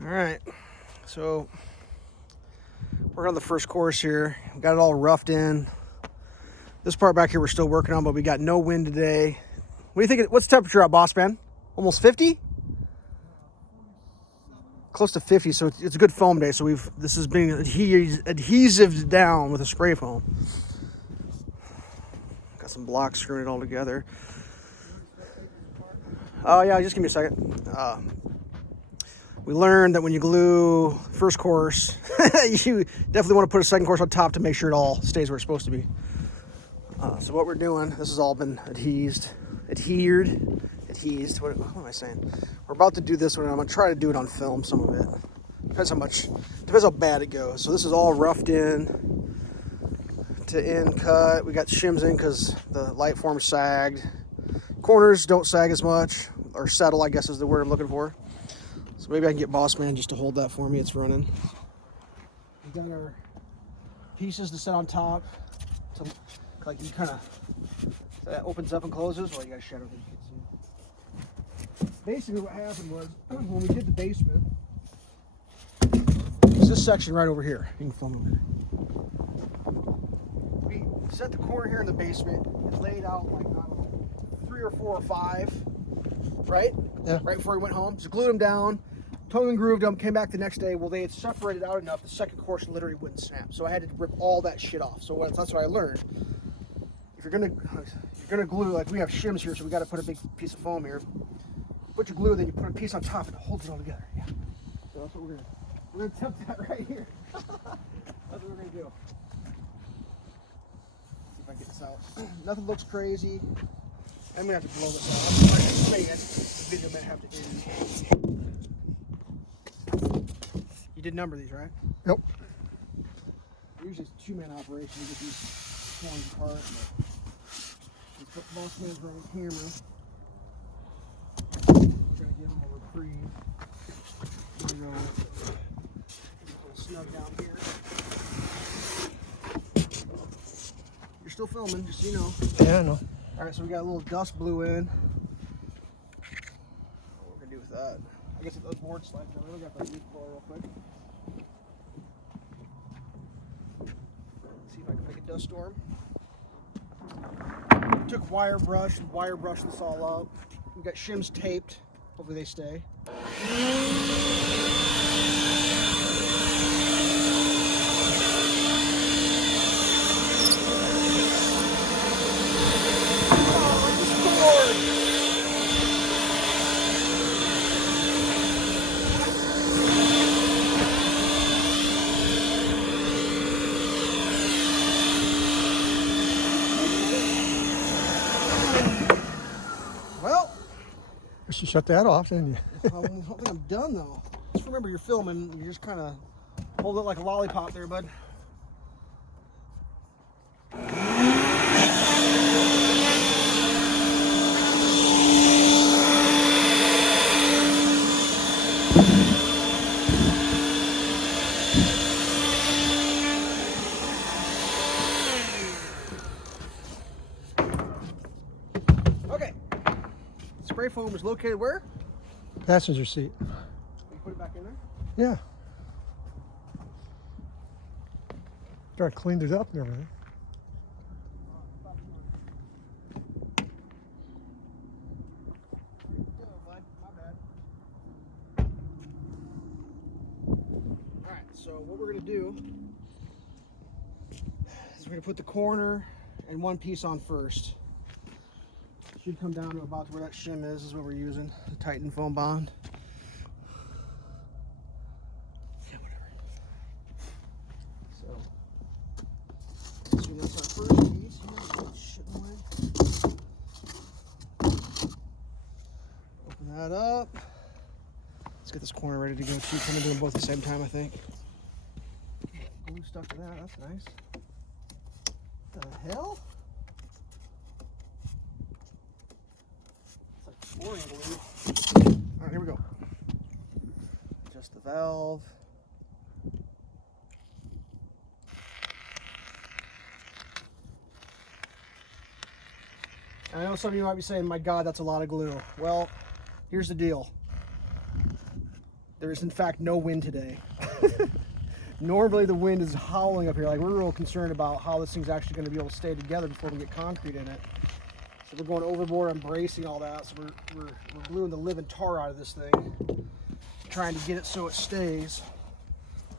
All right, so we're on the first course here. We got it all roughed in. This part back here we're still working on, but we got no wind today. What do you think? What's the temperature out, boss man? Almost 50? Close to 50, so it's a good foam day. So this is being adhesive down with a spray foam. Got some blocks screwing it all together. Oh yeah, just give me a second. We learned that when you glue first course, you definitely want to put a second course on top to make sure it all stays where it's supposed to be. So what we're doing, this has all been adhesed. What am I saying? We're about to do this one. I'm gonna try to do it on film, some of it. Depends how bad it goes. So this is all roughed in to end cut. We got shims in because the light form sagged. Corners don't sag as much, or settle, I guess is the word I'm looking for. So maybe I can get Boss Man just to hold that for me. It's running. We got our pieces to set on top. So, like you kind of, so that opens up and closes. Well, you got a shadow that you can see. Basically what happened was, when we did the basement, it's this section right over here. You can film it. We set the corner here in the basement and laid out like, I don't know, 3 or 4 or 5, right? Yeah. Right before we went home. Just glued them down, tongue and grooved them, came back the next day. Well, they had separated out enough, the second course literally wouldn't snap. So I had to rip all that shit off. So that's what I learned. If you're gonna glue, like we have shims here, so we got to put a big piece of foam here. Put your glue, then you put a piece on top and it holds it all together. Yeah. So that's what we're gonna attempt that right here. That's what we're gonna do. See if I can get this out. Nothing looks crazy. I'm gonna have to blow this out. I'm just saying, the video might have to end. You did number these, right? Nope. Usually it's a 2-man operation to get these horns apart. Let's put Boss Man's running camera. We're gonna give him a reprieve. We're gonna go a little snug down here. You're still filming, just so you know. Yeah, I know. Alright, so we got a little dust blew in. What we're gonna do with that? I guess if those board slides over, we got that leaf blower real quick. See if I can make a dust storm. Took wire brush this all up. We got shims taped. Hopefully they stay. Well, You shut that off, didn't you? I don't think I'm done though. Just remember you're filming. You just kind of hold it like a lollipop there, bud. Okay. Spray foam is located where? Passenger seat. You put it back in there? Yeah. Got cleaned it up and everything. Alright, so what we're going to do is we're going to put the corner and one piece on first. Should come down to about where that shim is what we're using, the Titan foam bond. Yeah, whatever. So that's our first piece here. Shit away. Open that up. Let's get this corner ready to go too. Come and do them both at the same time, I think. Glue stuck to that. That's nice. What the hell? It's like flooring glue. All right, here we go. Adjust the valve. I know some of you might be saying, my God, that's a lot of glue. Well, here's the deal. There is in fact no wind today. Normally the wind is howling up here. Like, we're real concerned about how this thing's actually going to be able to stay together before we get concrete in it. So we're going overboard on bracing all that. So we're gluing the living tar out of this thing, trying to get it so it stays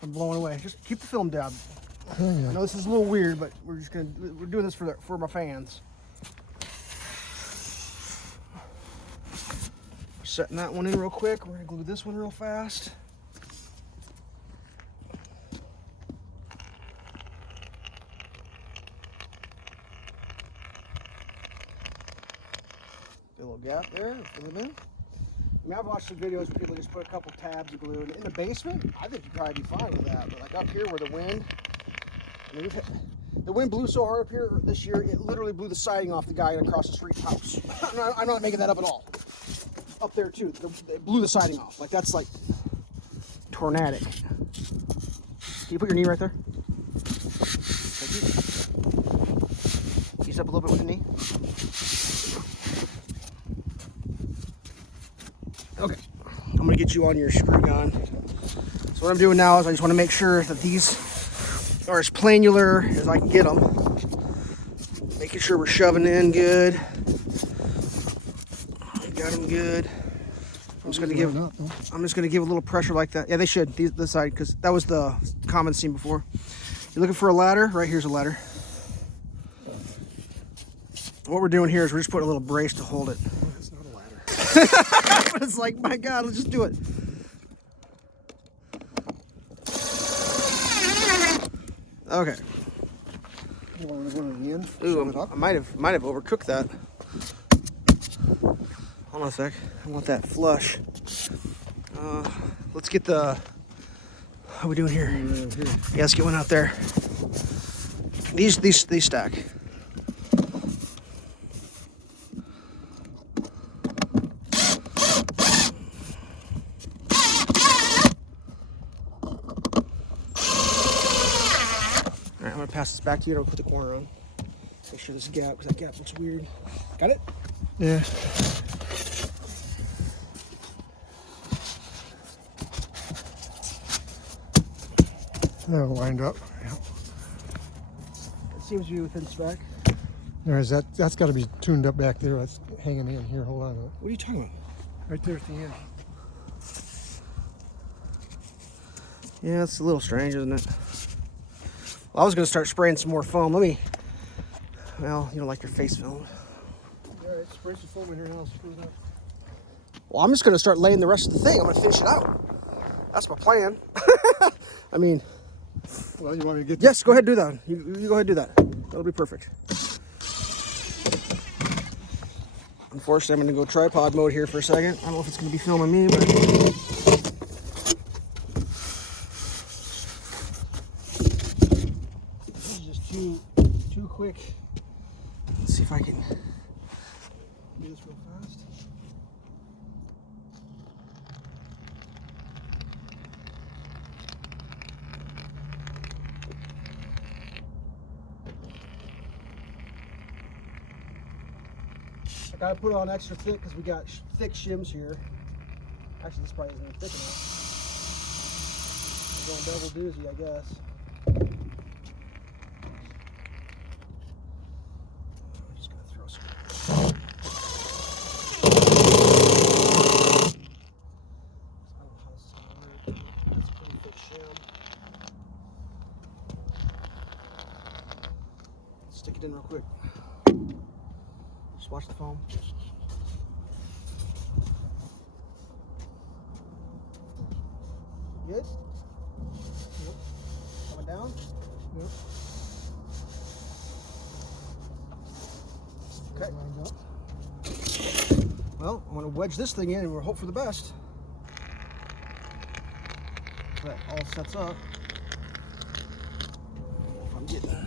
from blowing away. Just keep the film down. Oh, yeah. I know this is a little weird, but we're doing this for my fans. Setting that one in real quick. We're gonna glue this one real fast. Get a little gap there, fill it in. I mean, I've watched some videos where people just put a couple tabs of glue in the basement. I think you'd probably be fine with that, but like up here where the wind, I mean, the wind blew so hard up here this year, it literally blew the siding off the guy across the street's house. I'm not making that up at all. Up there too, it blew the siding off. Like, that's like tornadic. Can you put your knee right there? Thank you. Ease up a little bit with the knee. Okay, I'm gonna get you on your screw gun. So what I'm doing now is I just want to make sure that these are as planular as I can get them. Making sure we're shoving in good. Got them good. I'm just gonna give a little pressure like that. Yeah, they should. This side, because that was the common scene before. You're looking for a ladder. Right here's a ladder. What we're doing here is we're just putting a little brace to hold it. It's not a ladder. But it's like, my God, let's just do it. Okay. You want to go to the end? Ooh, I might have overcooked that. Hold on a sec. I want that flush. Let's get the. How are we doing here? Here. Yeah, let's get one out there. These stack. All right, I'm gonna pass this back to you. I'll put the corner on. Make sure there's a gap, because that gap looks weird. Got it? Yeah. That'll wind up. Yeah. It seems to be within spec. There's that. That's got to be tuned up back there. That's hanging in here. Hold on to it. What are you talking about? Right there at the end. Yeah, it's a little strange, isn't it? Well, I was gonna start spraying some more foam. Let me. Well, you don't like your face film. All right, spray some foam in here and I'll screw it up. Well, I'm just gonna start laying the rest of the thing. I'm gonna finish it out. That's my plan. I mean. Well, you want me to get this? Yes, go ahead and do that. You go ahead and do that. That'll be perfect. Unfortunately, I'm gonna go tripod mode here for a second. I don't know if it's gonna be filming me, but. This is just too quick. Let's see if I can do this real fast. I gotta put it on extra thick because we got thick shims here. Actually, this probably isn't even thick enough. We're going double doozy, I guess. I'm just gonna throw some. I don't know how this is gonna work. That's a pretty thick shim. Stick it in real quick. Just watch the foam. Good? Yep. Coming down? Yep. Okay. Lined up. Well, I'm going to wedge this thing in and we'll hope for the best. That all sets up. If I'm getting that.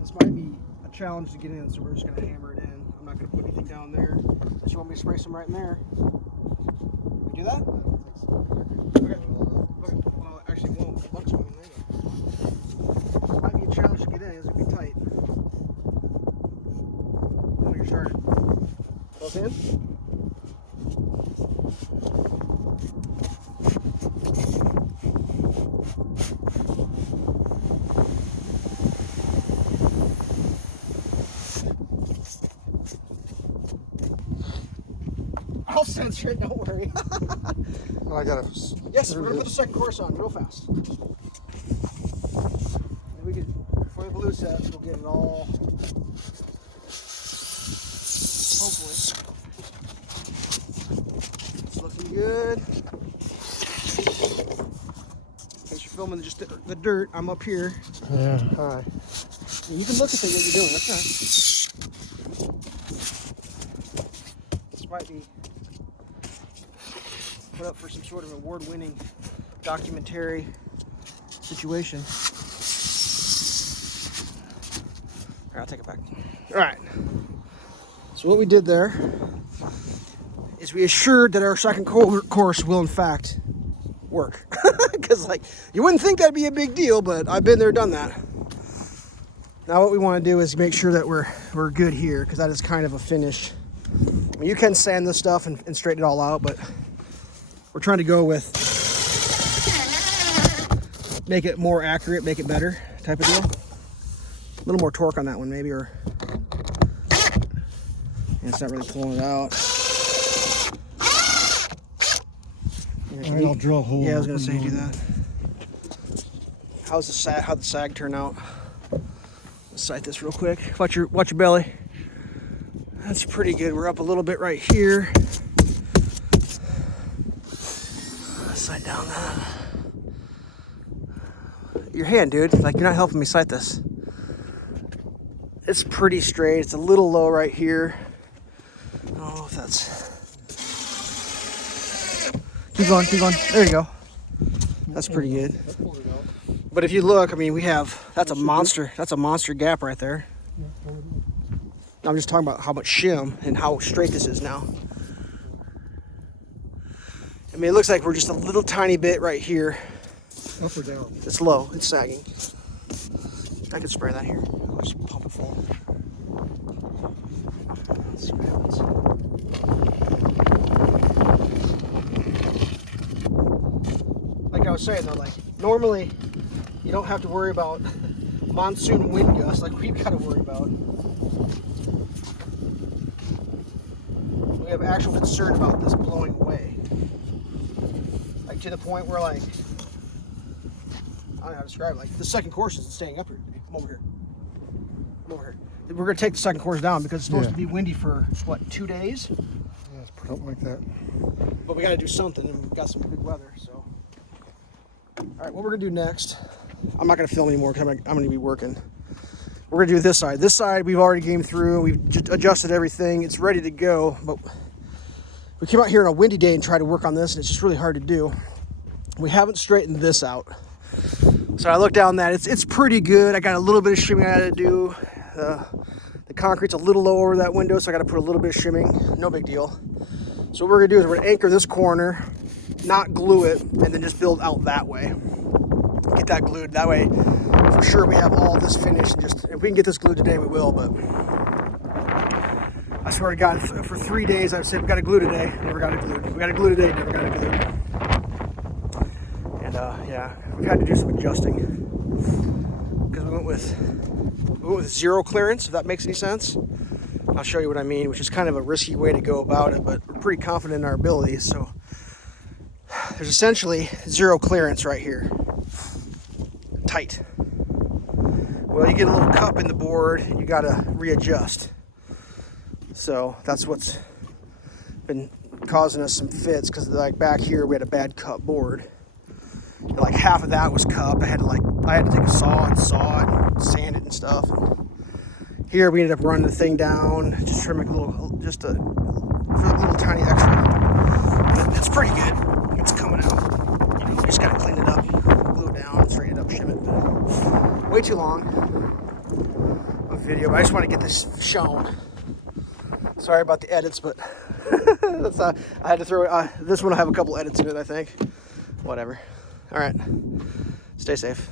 This might be a challenge to get in, so we're just going to hammer it in. I'm not going to put anything down there. Unless you want me to spray some right in there. Can we do that? Okay. Well, actually, it won't. The bugs won't in there. This might be a goes in. I'll censor it, don't worry. Well, I gotta. Yes, we're gonna put the second course on real fast. And we could, before the blue sets, we'll get it all. Hopefully, it's looking good. In case you're filming just the dirt, I'm up here. Yeah. All right. You can look and see what you're doing. That's right. This might be put up for some sort of award-winning documentary situation. All right, I'll take it back. All right. So what we did there is we assured that our second course will in fact work. Because like you wouldn't think that'd be a big deal, but I've been there, done that. Now what we want to do is make sure that we're good here, because that is kind of a finish. I mean, you can sand this stuff and straighten it all out, but we're trying to go with make it more accurate, make it better type of deal. A little more torque on that one maybe, or it's not really pulling it out. All right, I'll drill a hole. Yeah, I was gonna say do that. How'd the sag turn out? Let's sight this real quick. Watch your belly. That's pretty good. We're up a little bit right here. Sight down that. Your hand, dude. Like, you're not helping me sight this. It's pretty straight. It's a little low right here. I don't know if that's... Keep going, keep going. There you go. That's pretty good. But if you look, I mean, we have... That's a monster gap right there. I'm just talking about how much shim and how straight this is now. I mean, it looks like we're just a little tiny bit right here. Up or down? It's low. It's sagging. I could spray that here. I'll just pump it full. Let's see what happens. Like I was saying though, like normally you don't have to worry about monsoon wind gusts like we've got to worry about. We have actual concern about this blowing away. Like to the point where like, I don't know how to describe it. Like the second course isn't staying up here. Come over here. Come over here. We're gonna take the second course down because it's supposed to be windy for what, 2 days? Yeah, it's something like that. But we got to do something, and we've got some good weather. So, all right, what we're gonna do next? I'm not gonna film anymore because I'm gonna be working. We're gonna do this side. This side we've already gamed through. We've just adjusted everything. It's ready to go. But we came out here on a windy day and tried to work on this, and it's just really hard to do. We haven't straightened this out. So I looked down that. It's pretty good. I got a little bit of shimming I had to do. The concrete's a little low over that window, so I got to put a little bit of shimming. No big deal. So what we're gonna do is we're gonna anchor this corner, not glue it, and then just build out that way. Get that glued. That way, for sure, we have all this finished. And just if we can get this glued today, we will. But I swear to God, for 3 days I've said we got to glue today. Never got it glued. We got to glue today. Never got it glued. And yeah, we've had to do some adjusting because we went with zero clearance. If that makes any sense. I'll show you what I mean, which is kind of a risky way to go about it, but we're pretty confident in our abilities. So there's essentially zero clearance right here. Tight. Well, you get a little cup in the board, you gotta readjust. So that's what's been causing us some fits, because like back here we had a bad cup board. And like half of that was cup. I had to take a saw and saw it and sand it and stuff. Here we ended up running the thing down, just trying to make a little tiny extra. But it's pretty good. It's coming out. You just gotta clean it up, glue it down, straighten it up, shim it. Way too long of video, but I just want to get this shown. Sorry about the edits, but I had to throw this one will have a couple edits in it, I think. Whatever. All right. Stay safe.